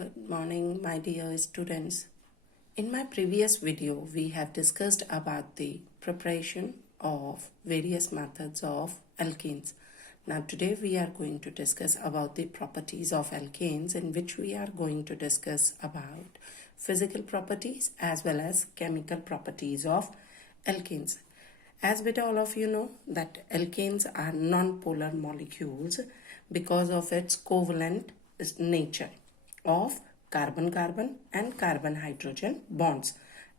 Good morning, my dear students. In my previous video, we have discussed about the preparation of various methods of alkanes. Now today we are going to discuss about the properties of alkanes, in which we are going to discuss about physical properties as well as chemical properties of alkanes. As beta all of you know that alkanes are non-polar molecules because of its covalent nature of carbon-carbon and carbon-hydrogen bonds,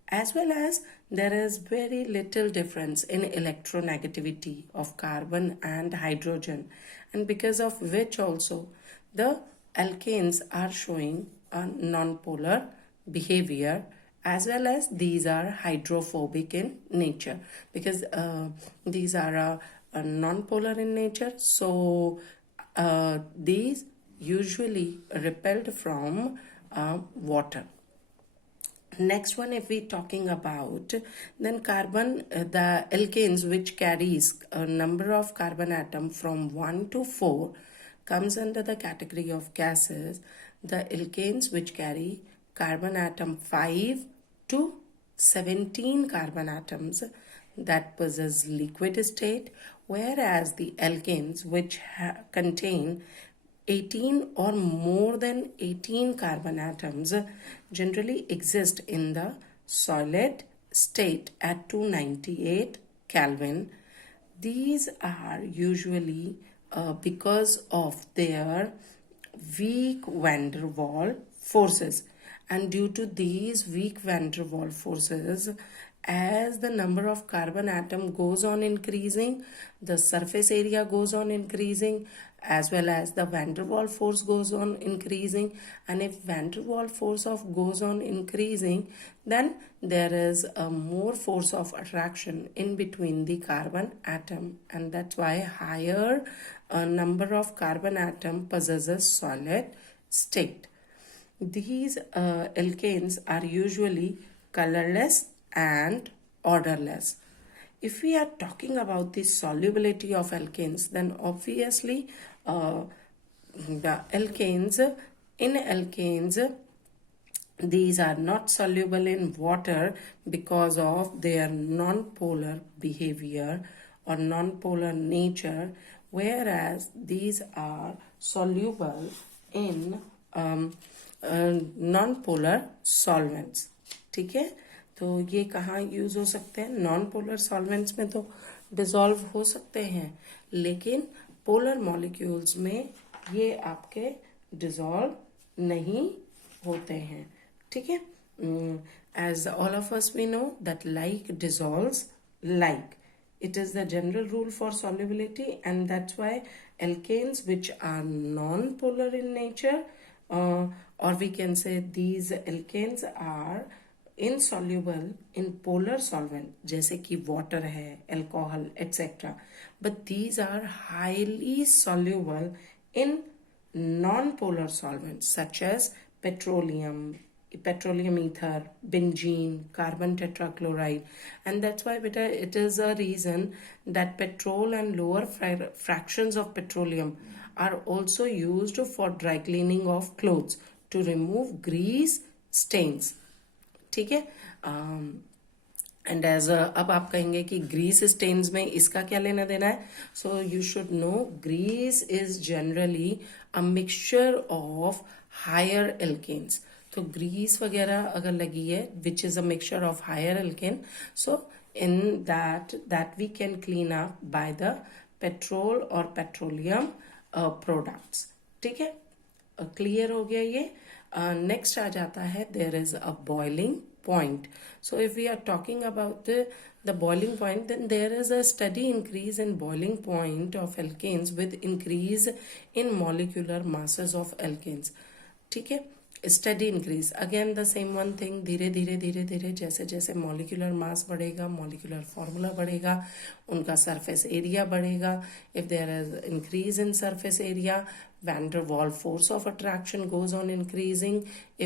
as well as there is very little difference in electronegativity of carbon and hydrogen, and because of which also the alkanes are showing a non-polar behavior, as well as these are hydrophobic in nature because these are non-polar in nature, so these usually repelled from water. Next one, if we talking about then carbon, the alkanes which carries a number of carbon atom from 1 to 4 comes under the category of gases. The alkanes which carry carbon atom 5 to 17 carbon atoms that possess liquid state, whereas the alkanes which contain 18 or more than 18 carbon atoms generally exist in the solid state at 298 Kelvin. These are usually because of their weak van der Waals forces, and due to these weak van der Waals forces, as the number of carbon atom goes on increasing, the surface area goes on increasing, as well as the van der Waals force goes on increasing. And if van der Waals force goes on increasing, then there is a more force of attraction in between the carbon atom, and that's why higher number of carbon atom possesses solid state. These alkanes are usually colorless and odorless. If we are talking about the solubility of alkanes, then obviously the alkanes, these are not soluble in water because of their non-polar behavior or non-polar nature, whereas these are soluble in non-polar solvents. ठीक है, तो ये कहाँ use हो सकते हैं? Non polar solvents में तो डिसॉल्व हो सकते हैं, लेकिन पोलर मॉलिक्यूल्स में ये आपके डिसॉल्व नहीं होते हैं. ठीक है, as all of us we know that like dissolves like. It is the general rule for solubility, and that's why alkanes which are non-polar in nature, or we can say these alkanes are insoluble in polar solvent, जैसे कि water है, alcohol, etc. But these are highly soluble in non-polar solvents such as petroleum ether, benzene, carbon tetrachloride, and that's why beta it is a reason that petrol and lower fractions of petroleum are also used for dry cleaning of clothes to remove grease stains. ठीक है, and as अब आप कहेंगे कि Greece stains में इसका क्या लेना देना है? So you should know grease is generally a mixture of higher alkanes. तो ग्रीस वगैरह अगर लगी है which is a mixture of higher alkane, so in that we can clean up by the petrol और पेट्रोलियम प्रोडक्ट्स. ठीक है, clear हो गया ये. नेक्स्ट आ जाता है there is a boiling point. So if we are talking about the boiling point, then there is a steady increase in boiling point of alkanes with increase in molecular masses of alkanes. ठीक है, steady increase, again the same one thing, धीरे धीरे जैसे जैसे molecular mass बढ़ेगा, molecular formula बढ़ेगा, उनका surface area बढ़ेगा. If there is increase in surface area, van der Waals force of attraction goes on increasing.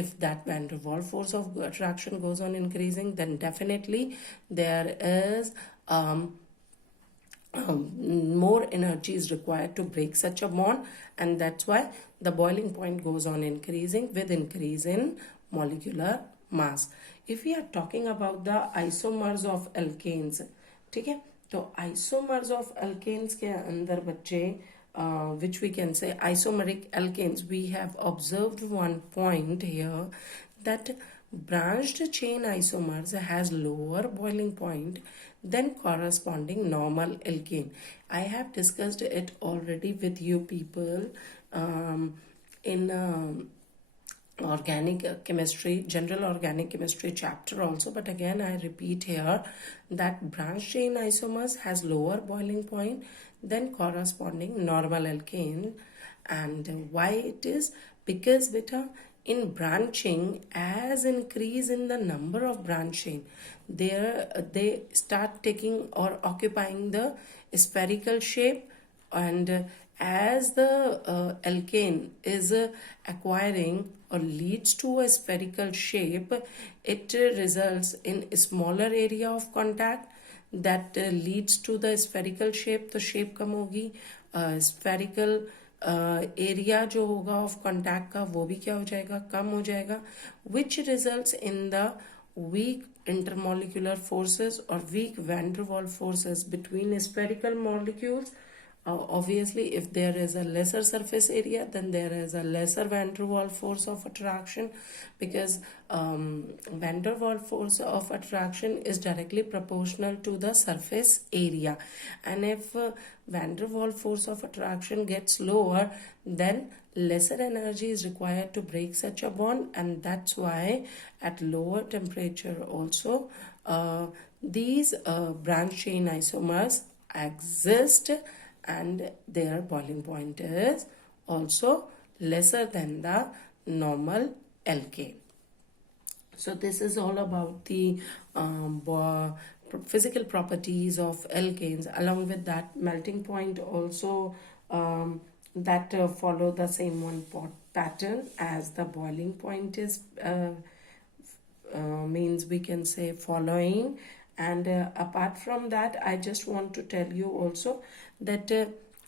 If that van der Waals force of attraction goes on increasing, then definitely there is more energy is required to break such a bond, and that's why the boiling point goes on increasing with increase in molecular mass. If we are talking about the isomers of alkanes, ठीक है, तो isomers of alkanes के अंदर बच्चे which we can say isomeric alkanes, we have observed one point here that branched chain isomers has lower boiling point than corresponding normal alkane. I have discussed it already with you people in organic chemistry, general organic chemistry chapter also, but again I repeat here that branched chain isomers has lower boiling point than corresponding normal alkane. And why it is? Because beta, in branching, as increase in the number of branch chain, they start taking or occupying the spherical shape, and as the alkane is acquiring or leads to a spherical shape, it results in a smaller area of contact that leads to the spherical shape. तो shape कम होगी, spherical area जो होगा of contact का वो भी क्या हो जाएगा, कम हो जाएगा, which results in the weak intermolecular forces or weak van der Waals forces between spherical molecules. Obviously, if there is a lesser surface area, then there is a lesser van der Waals force of attraction, because van der Waals force of attraction is directly proportional to the surface area. And if van der Waals force of attraction gets lower, then lesser energy is required to break such a bond, and that's why at lower temperature also these branch chain isomers exist, and their boiling point is also lesser than the normal alkane. So this is all about the physical properties of alkanes. Along with that, melting point also that follow the same one pattern as the boiling point is means we can say following. And apart from that, I just want to tell you also that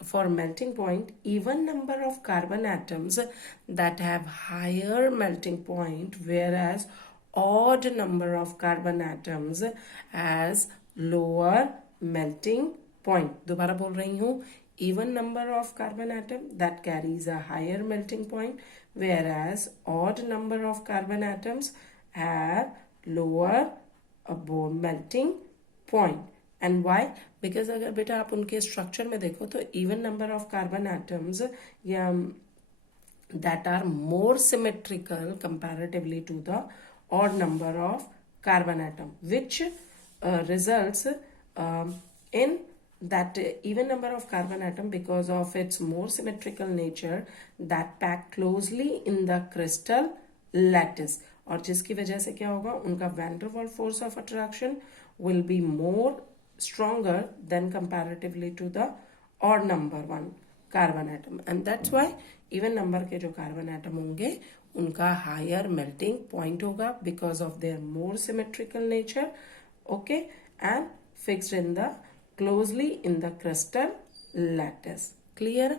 for melting point, even number of carbon atoms that have higher melting point, whereas odd number of carbon atoms has lower melting point. दोबारा बोल रही हूँ, even number of carbon atom that carries a higher melting point, whereas odd number of carbon atoms have lower melting point. And why? Because अगर बेटा आप उनके structure में देखो तो even number of carbon atoms that are more symmetrical comparatively to the odd number of carbon atom, which results in that even number of carbon atom, because of its more symmetrical nature, that pack closely in the crystal lattice, और जिसकी वजह से क्या होगा, उनका van der Waals force of attraction will be more stronger than comparatively to the odd number one carbon atom, and that's why even number के जो carbon atom होंगे उनका higher melting point होगा because of their more symmetrical nature, okay, and fixed in the closely in the crystal lattice. Clear?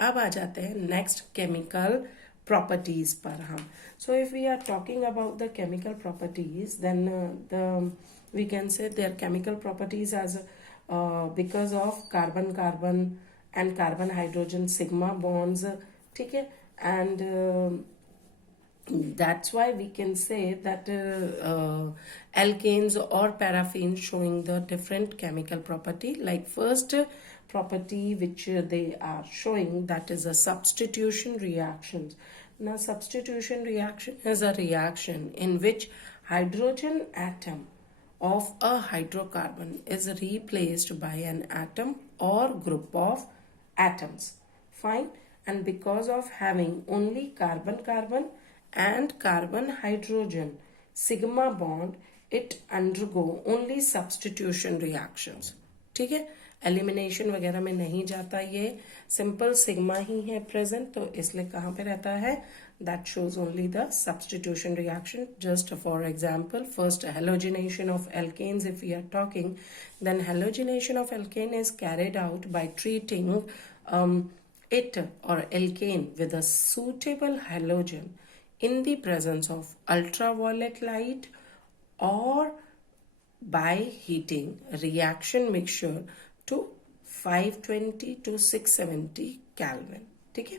अब आ जाते हैं next chemical properties पर हम. So if we are talking about the chemical properties, then we can say their chemical properties as because of carbon-carbon and carbon-hydrogen sigma bonds, ठीक है, and that's why we can say that alkanes or paraffins showing the different chemical property. Like first property which they are showing, that is a substitution reactions. Now substitution reaction is a reaction in which hydrogen atom of a hydrocarbon is replaced by an atom or group of atoms. Fine. And because of having only carbon-carbon and carbon-hydrogen sigma bond, it undergo only substitution reactions. ठीक है, elimination वगैरह में नहीं जाता, ये simple sigma ही है present, तो इसलिए कहाँ पे रहता है, that shows only the substitution reaction. Just for example, first halogenation of alkanes, if we are talking, then halogenation of alkane is carried out by treating it or alkane with a suitable halogen in the presence of ultraviolet light or by heating reaction mixture to 520 to 670 Kelvin. ठीक है,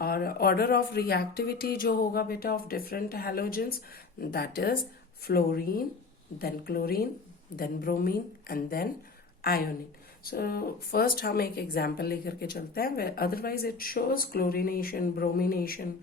और order of reactivity जो होगा बेटा of different halogens, that is fluorine, then chlorine, then bromine and then iodine. So first हम एक example लेकर के चलते हैं, where otherwise it shows chlorination, bromination,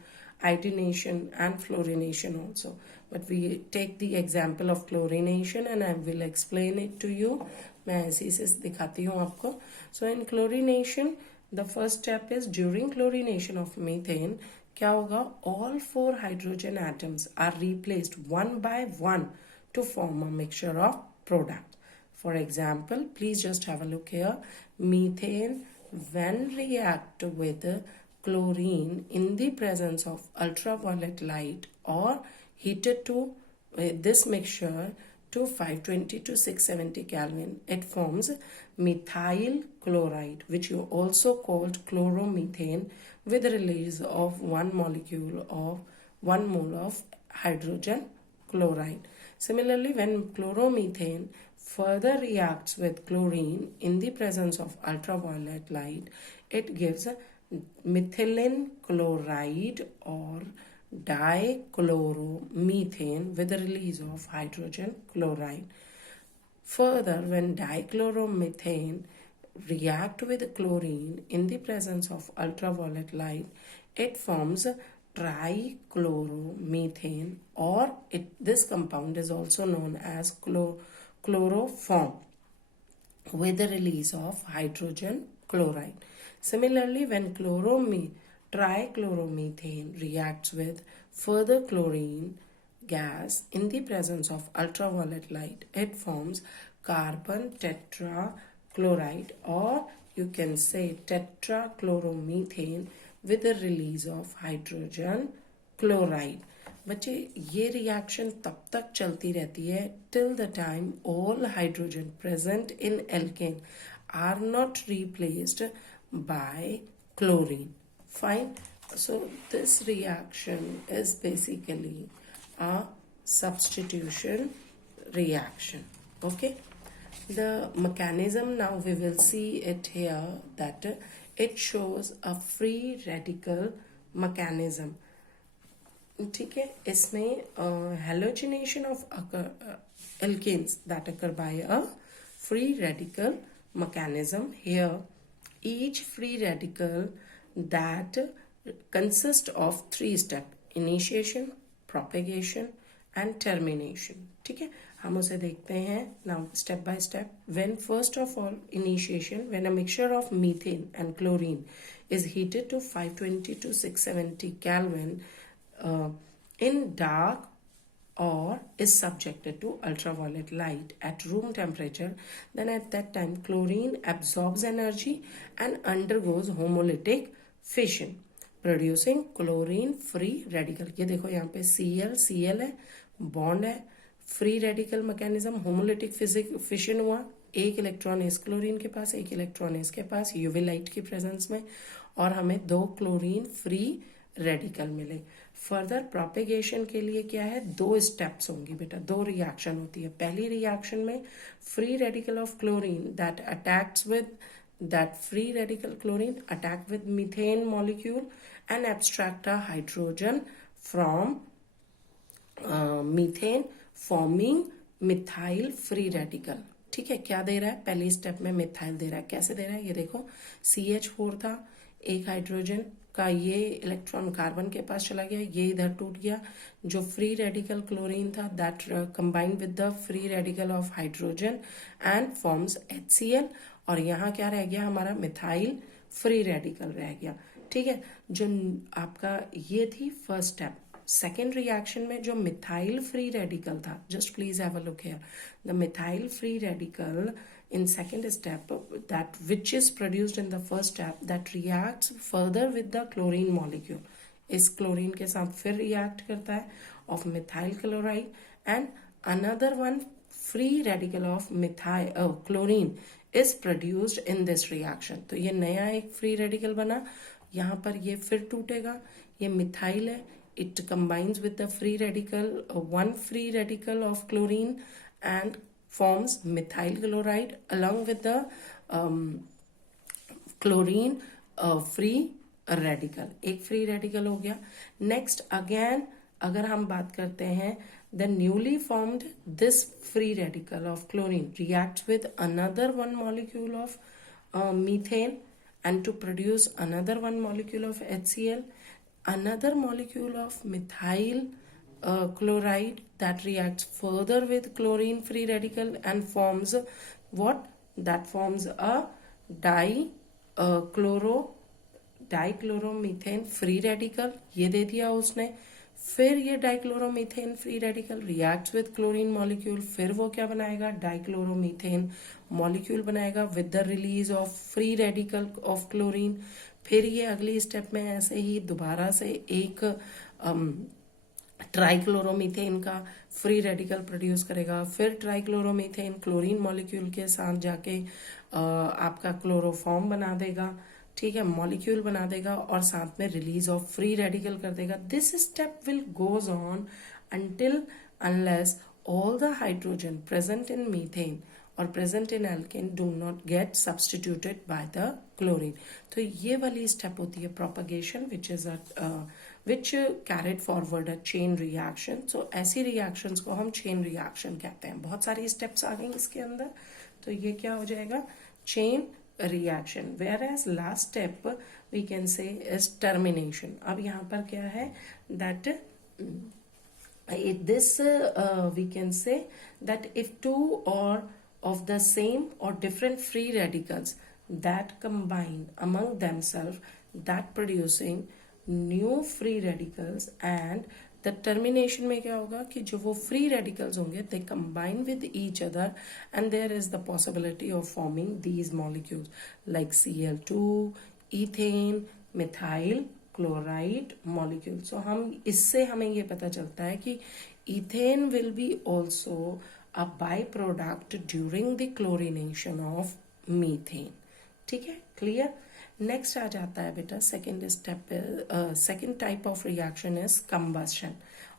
iodination and fluorination also, but we take the example of chlorination and I will explain it to you. मैं ऐसे से दिखाती हूँ आपको. So in chlorination the first step is during chlorination of methane क्या होगा, all 4 hydrogen atoms are replaced one by one to form a mixture of product. For example, please just have a look here. Methane when react with chlorine in the presence of ultraviolet light or heated to this mixture to 520 to 670 Kelvin, it forms methyl chloride, which you also called chloromethane, with the release of 1 molecule of 1 mole of hydrogen chloride. Similarly, when chloromethane further reacts with chlorine in the presence of ultraviolet light, it gives methylene chloride or dichloromethane with the release of hydrogen chloride. Further, when dichloromethane react with chlorine in the presence of ultraviolet light, it forms trichloromethane, or this compound is also known as chloroform with the release of hydrogen chloride. Similarly, when trichloromethane reacts with further chlorine gas in the presence of ultraviolet light, it forms carbon tetrachloride, or you can say tetrachloromethane with the release of hydrogen chloride. बच्चे ये reaction तब तक चलती रहती है till the time all hydrogen present in alkane are not replaced by chlorine. Fine. So this reaction is basically a substitution reaction. Okay. The mechanism, now we will see it here, that it shows a free radical mechanism. ठीक है, इसमें halogenation of alkanes that occur by a free radical mechanism. Here each free radical that consists of 3 steps: initiation, propagation and termination. ठीक है, हम उसे देखते हैं now step by step. When first of all initiation, when a mixture of methane and chlorine is heated to 520 to 670 Kelvin in dark or is subjected to ultraviolet light at room temperature, then at that time chlorine absorbs energy and undergoes homolytic fission, producing chlorine free radical. ये देखो यहाँ पे Cl है, bond है, free radical mechanism, homolytic fission हुआ, एक electron इस chlorine के पास, एक इलेक्ट्रॉन इसके पास यूवी लाइट की प्रेजेंस में, और हमें 2 क्लोरीन फ्री रेडिकल मिले. फर्दर प्रोपेगेशन के लिए क्या है, 2 स्टेप्स होंगी बेटा, 2 रिएक्शन होती है. पहली रिएक्शन में free radical of chlorine that attacks with that free radical chlorine attack with methane molecule and abstract a hydrogen from methane, forming methyl free radical. ठीक है, क्या दे रहा है, पहली स्टेप में मिथाइल दे रहा है. कैसे दे रहा है, ये देखो CH4 था, एक हाइड्रोजन का ये इलेक्ट्रॉन कार्बन के पास चला गया, ये इधर टूट गया. जो फ्री रेडिकल क्लोरीन था that combined with the free radical of hydrogen and forms HCl, और यहाँ क्या रह गया, हमारा मिथाइल फ्री रेडिकल रह गया. ठीक है, जो आपका ये थी फर्स्ट स्टेप. सेकेंड रिएक्शन में जो मिथाइल फ्री रेडिकल था, just please have a look here, the methyl free radical in second step that which is produced in the first step that reacts further with the chlorine molecule, इस chlorine के साथ फिर react करता है of methyl chloride, and another one free radical of chlorine is produced in this reaction. तो ये नया एक फ्री रेडिकल बना यहाँ पर ये फिर टूटेगा, ये मिथाइल है, it combines with the free radical, one free radical of chlorine and forms methyl chloride along with the chlorine free radical, एक फ्री रेडिकल हो गया. नेक्स्ट अगेन अगर हम बात करते हैं, the newly formed this free radical of chlorine reacts with another one molecule of methane and to produce another one molecule of HCl, another molecule of methyl chloride that reacts further with chlorine free radical and forms what? That forms a dichloromethane free radical, ये दे दिया उसने. फिर ये dichloromethane free radical reacts with chlorine molecule, फिर वो क्या बनाएगा? Dichloromethane molecule बनाएगा with the release of free radical of chlorine. फिर ये अगली स्टेप में ऐसे ही दोबारा से एक ट्राइक्लोरोमीथेन का फ्री रेडिकल प्रोड्यूस करेगा. फिर ट्राइक्लोरोमीथेन क्लोरीन मॉलिक्यूल के साथ जाके आपका क्लोरोफॉर्म बना देगा, ठीक है, मॉलिक्यूल बना देगा और साथ में रिलीज ऑफ फ्री रेडिकल कर देगा. This step will goes on until unless all the hydrogen present in methane or present in alkane do not get substituted by the chlorine. तो ये वाली स्टेप होती है propagation which carried forward a chain reaction. So ऐसी reactions को हम chain reaction कहते हैं. बहुत सारी steps आ गई इसके अंदर, तो ये क्या हो जाएगा? chain reaction. Whereas last step we can say is termination. अब यहाँ पर क्या है that we can say that if two or of the same or different free radicals that combine among themselves, that producing new free radicals, and the termination में क्या होगा कि जो वो free radicals होंगे they combine with each other and there is the possibility of forming these molecules like Cl2, ethane, methyl chloride molecule. So हम इससे हमें ये पता चलता है कि ethane will be also a by product during the chlorination of methane. ठीक है, क्लियर. नेक्स्ट आ जाता है बेटा second step. Second type of reaction is combustion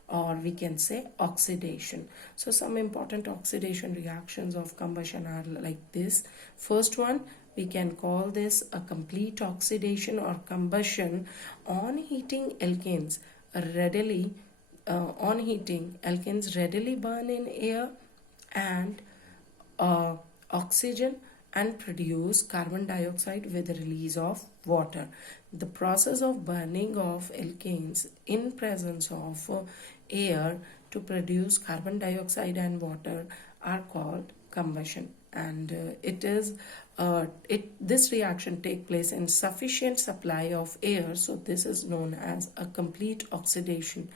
or we can say oxidation. So some important oxidation reactions of combustion are like this. First one, we can call this a complete oxidation or combustion. On heating alkanes readily burn in air and oxygen and produce carbon dioxide with the release of water. The process of burning of alkanes in presence of air to produce carbon dioxide and water are called combustion, and this reaction take place in sufficient supply of air, so this is known as a complete oxidation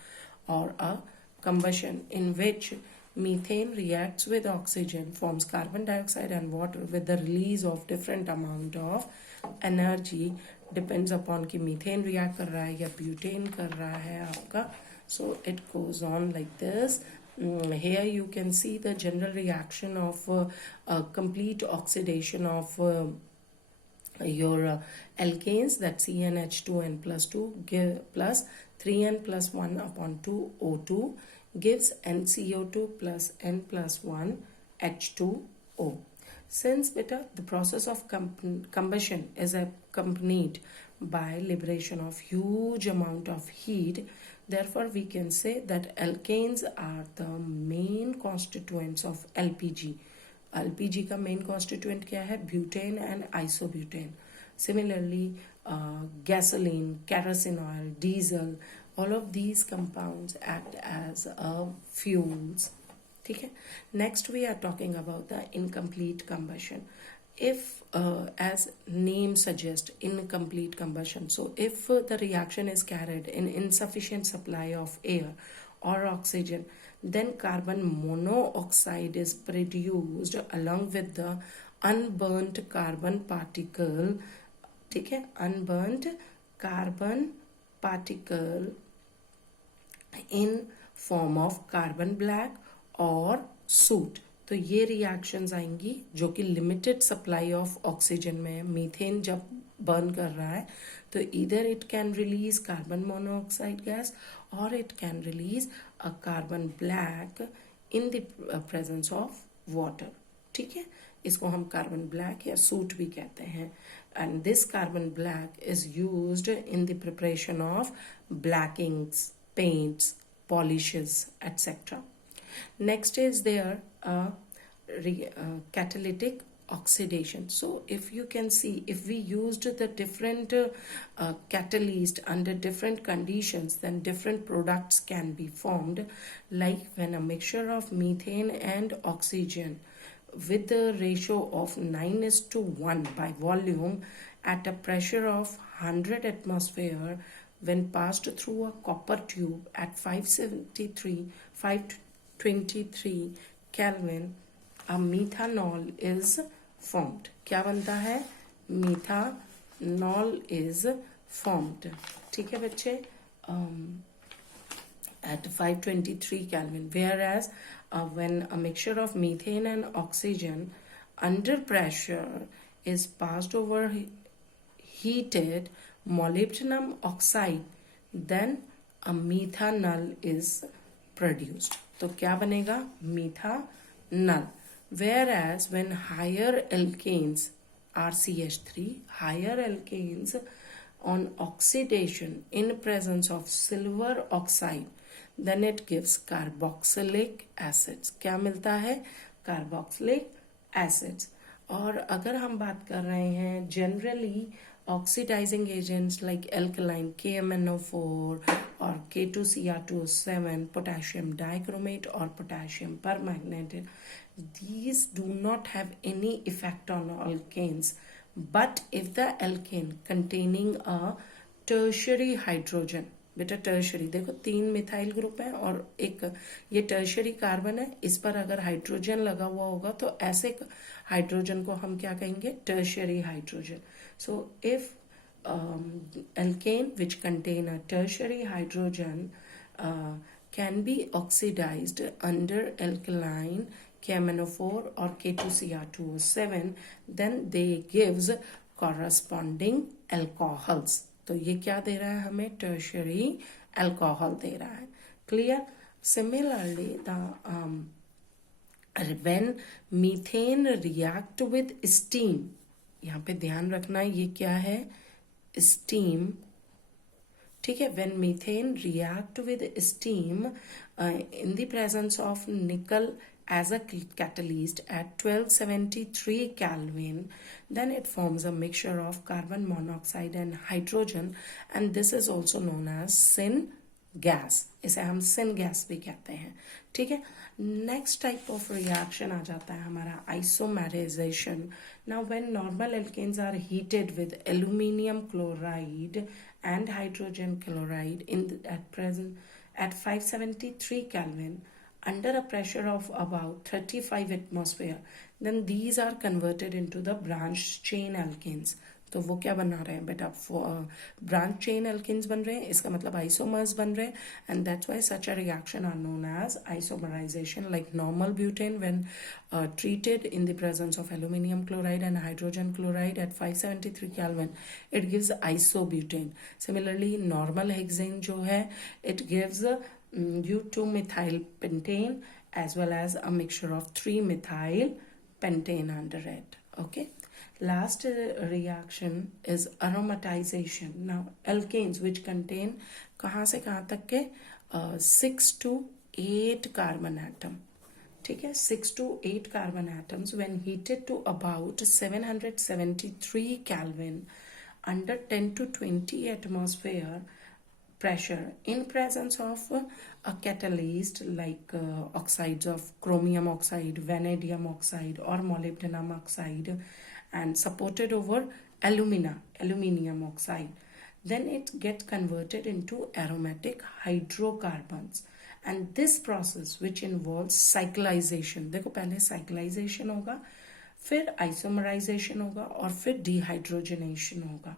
or a combustion, in which methane reacts with oxygen, forms carbon dioxide and water with the release of different amount of energy, depends upon कि methane react कर रहा है या butane कर रहा है आपका. So it goes on like this. Here you can see the general reaction of complete oxidation of your alkanes, that CnH2n plus 2 plus 3n plus 1 upon 2 O2 gives NCO2 plus n plus 1 H2O. Since beta the process of combustion is accompanied by liberation of huge amount of heat, therefore we can say that alkanes are the main constituents of LPG. LPG का main constituent क्या है? Butane and isobutane. Similarly, gasoline, kerosene oil, diesel, all of these compounds act as fuels. ठीक है. Next we are talking about the incomplete combustion. If as name suggests, incomplete combustion, so if the reaction is carried in insufficient supply of air or oxygen, then carbon monoxide is produced along with the unburnt carbon particle. ठीक है, unburnt carbon particle in form of carbon black और soot. तो ये reactions आएंगी जो कि limited supply of oxygen में, methane जब बर्न कर रहा है तो either it can release carbon monoxide gas or it can release a carbon black in the presence of water. ठीक है, इसको हम कार्बन ब्लैक या सूट भी कहते हैं. And this carbon black is used in the preparation of blackings, paints, polishes, etc. Next is there catalytic oxidation. So if you can see, if we used the different catalyst under different conditions, then different products can be formed, like when a mixture of methane and oxygen with the ratio of 9:1 by volume at a pressure of 100 atmosphere when passed through a copper tube at 523 Kelvin, a methanol is formed. क्या बनता है? methanol is formed. ठीक है बच्चे, at 523 Kelvin, whereas when a mixture of methane and oxygen under pressure is passed over heated molybdenum oxide, then a methanol is produced. तो क्या बनेगा? methanol. Whereas when higher alkanes, RCH3, higher alkanes on oxidation in presence of silver oxide, then it gives carboxylic acids. क्या मिलता है? carboxylic acids. और अगर हम बात कर रहे हैं generally oxidizing agents like alkaline KMnO4 or K2Cr2O7, potassium dichromate or potassium permanganate, these do not have any effect on alkanes. But if the alkane containing a tertiary hydrogen, बेटा tertiary देखो 3 methyl group है और एक ये tertiary carbon है, इस पर अगर हाइड्रोजन लगा हुआ होगा तो ऐसे हाइड्रोजन को हम क्या कहेंगे? Tertiary hydrogen. So if alkane which contain a tertiary hydrogen can be oxidized under alkaline KMnO4 or K2Cr2O7, then they gives corresponding alcohols. तो ये क्या दे रहा है हमें? टर्शरी अल्कोहल दे रहा है. Clear? Similarly when methane react with steam, यहाँ पे ध्यान रखना ये क्या है? स्टीम. ठीक है, when methane react with steam in the presence of nickel as a catalyst at 1273 Kelvin, then it forms a mixture of carbon monoxide and hydrogen, and this is also known as syn gas. इसे हम syn gas भी कहते हैं. ठीक है, next type of reaction आ जाता है हमारा isomerization. Now when normal alkanes are heated with aluminium chloride and hydrogen chloride at 573 Kelvin under a pressure of about 35 atmosphere, then these are converted into the branched chain alkanes. तो वो क्या बना रहे हैं बेटा? ब्रांच चेन एल्केन्स बन रहे हैं, इसका मतलब आइसोमर्स बन रहे हैं, and that's why such a reaction are known as isomerisation. Like normal butane when treated in the presence of aluminium chloride and hydrogen chloride at 573 Kelvin, it gives isobutane. Similarly, normal hexane जो है, it gives you 2-methyl pentane as well as a mixture of 3-methyl pentane under it. Okay. Last reaction is aromatization. Now alkanes which contain कहाँ से कहाँ तक के 6 to 8 carbon atom. ठीक है, 6 to 8 carbon atoms when heated to about 773 Kelvin under 10 to 20 atmosphere pressure in presence of a catalyst like oxides of chromium oxide, vanadium oxide or molybdenum oxide, and supported over aluminium oxide, then it gets converted into aromatic hydrocarbons. And this process which involves cyclization, देखो पहले cyclization होगा, फिर isomerization होगा और फिर dehydrogenation होगा.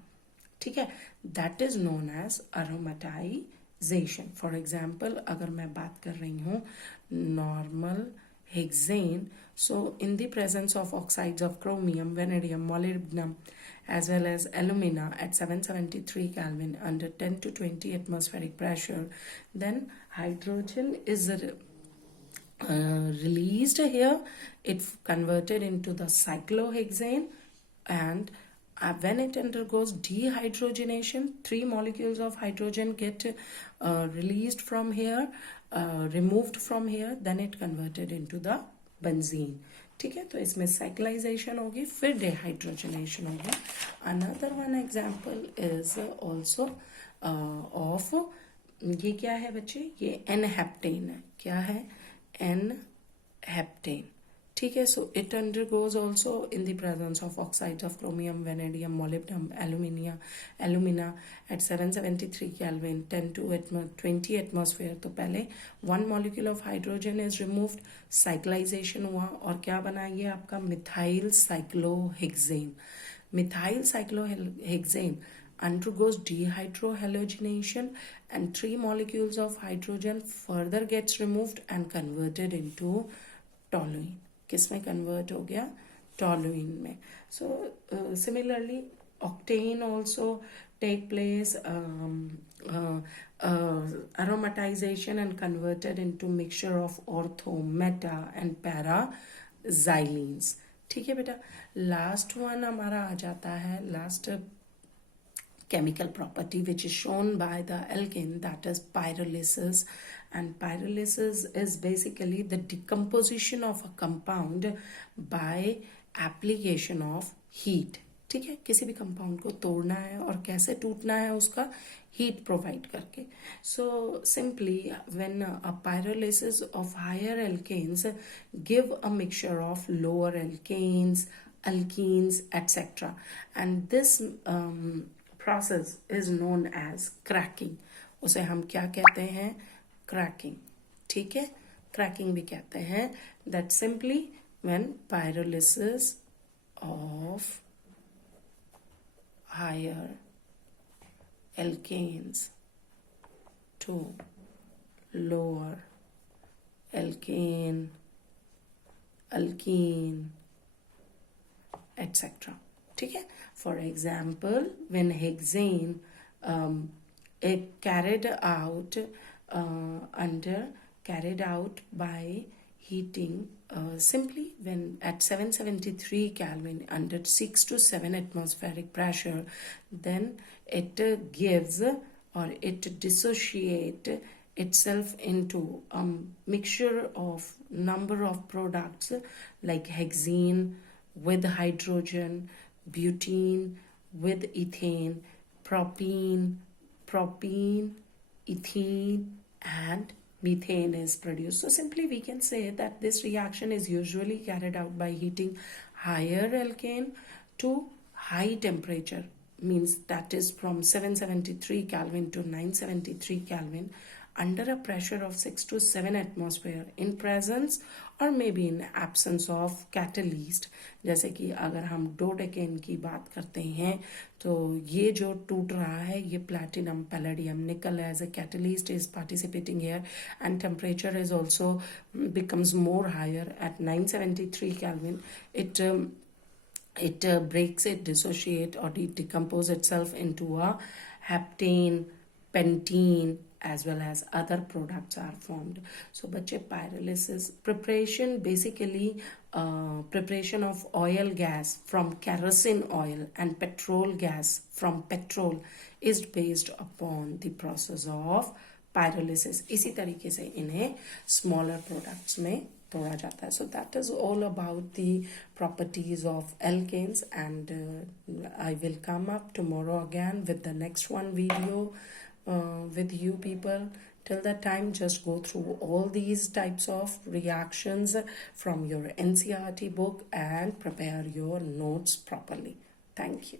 ठीक है, that is known as aromatization. For example, अगर मैं बात कर रही हूँ normal hexane. So in the presence of oxides of chromium, vanadium, molybdenum, as well as alumina at 773 Kelvin under 10 to 20 atmospheric pressure, then hydrogen is released here. It's converted into the cyclohexane, and when it undergoes dehydrogenation, 3 molecules of hydrogen get released from here, removed from here, then it converted into the benzene. ठीक है, तो इसमें cyclization होगी, फिर dehydrogenation होगा. Another one example is also of, ये क्या है बच्चे, ये N-heptane है. क्या है? N-heptane. ठीक है, so it undergoes also in the presence of oxides of chromium, vanadium, molybdenum, alumina at 773 Kelvin, 10 to 20 atmosphere. तो पहले 1 molecule of hydrogen is removed, cyclization हुआ, और क्या बना ये आपका methyl cyclohexane. Methyl cyclohexane undergoes dehydrohalogenation, and 3 molecules of hydrogen further gets removed and converted into toluene. किसमें convert हो गया? टॉलुइन में. So similarly octane also take place, aromatization and converted into mixture of ortho, meta and para xylenes. ठीक है बेटा. Last one हमारा आ जाता है, last chemical property which is shown by the alkane, that is pyrolysis. And pyrolysis is basically the decomposition of a compound by application of heat. ठीक है, किसी भी कंपाउंड को तोड़ना है और कैसे टूटना है उसका हीट प्रोवाइड करके. So simply when a pyrolysis of higher alkanes give a mixture of lower alkanes, alkenes, etc. And this process is known as cracking. उसे हम क्या कहते हैं? cracking. ठीक है, cracking भी कहते हैं. That simply when pyrolysis of higher alkanes to lower alkane, alkene, etc. ठीक है. For example, when hexane carried out by heating, simply when at 773 Kelvin under 6 to 7 atmospheric pressure, then it gives or it dissociate itself into a mixture of number of products like hexane with hydrogen, butene with ethane, propene, ethene, and methane is produced. So simply we can say that this reaction is usually carried out by heating higher alkane to high temperature, means that is from 773 Kelvin to 973 Kelvin under a pressure of 6 to 7 atmosphere in presence or maybe in absence of catalyst. जैसे कि अगर हम dodecane की बात करते हैं तो ये जो टूट रहा है ये प्लैटिनम, पैलेडियम, निकल as a catalyst is participating here, and temperature is also becomes more higher at 973 Kelvin. It breaks it, dissociate or decompose itself into a heptane, pentene, as well as other products are formed. So बच्चे pyrolysis preparation, basically preparation of oil gas from kerosene oil and petrol gas from petrol is based upon the process of pyrolysis. इसी तरीके से इन्हें smaller products में तोड़ा जाता है. So that is all about the properties of alkanes, and I will come up tomorrow again with the next one video with you people. Till that time, just go through all these types of reactions from your NCERT book and prepare your notes properly. Thank you.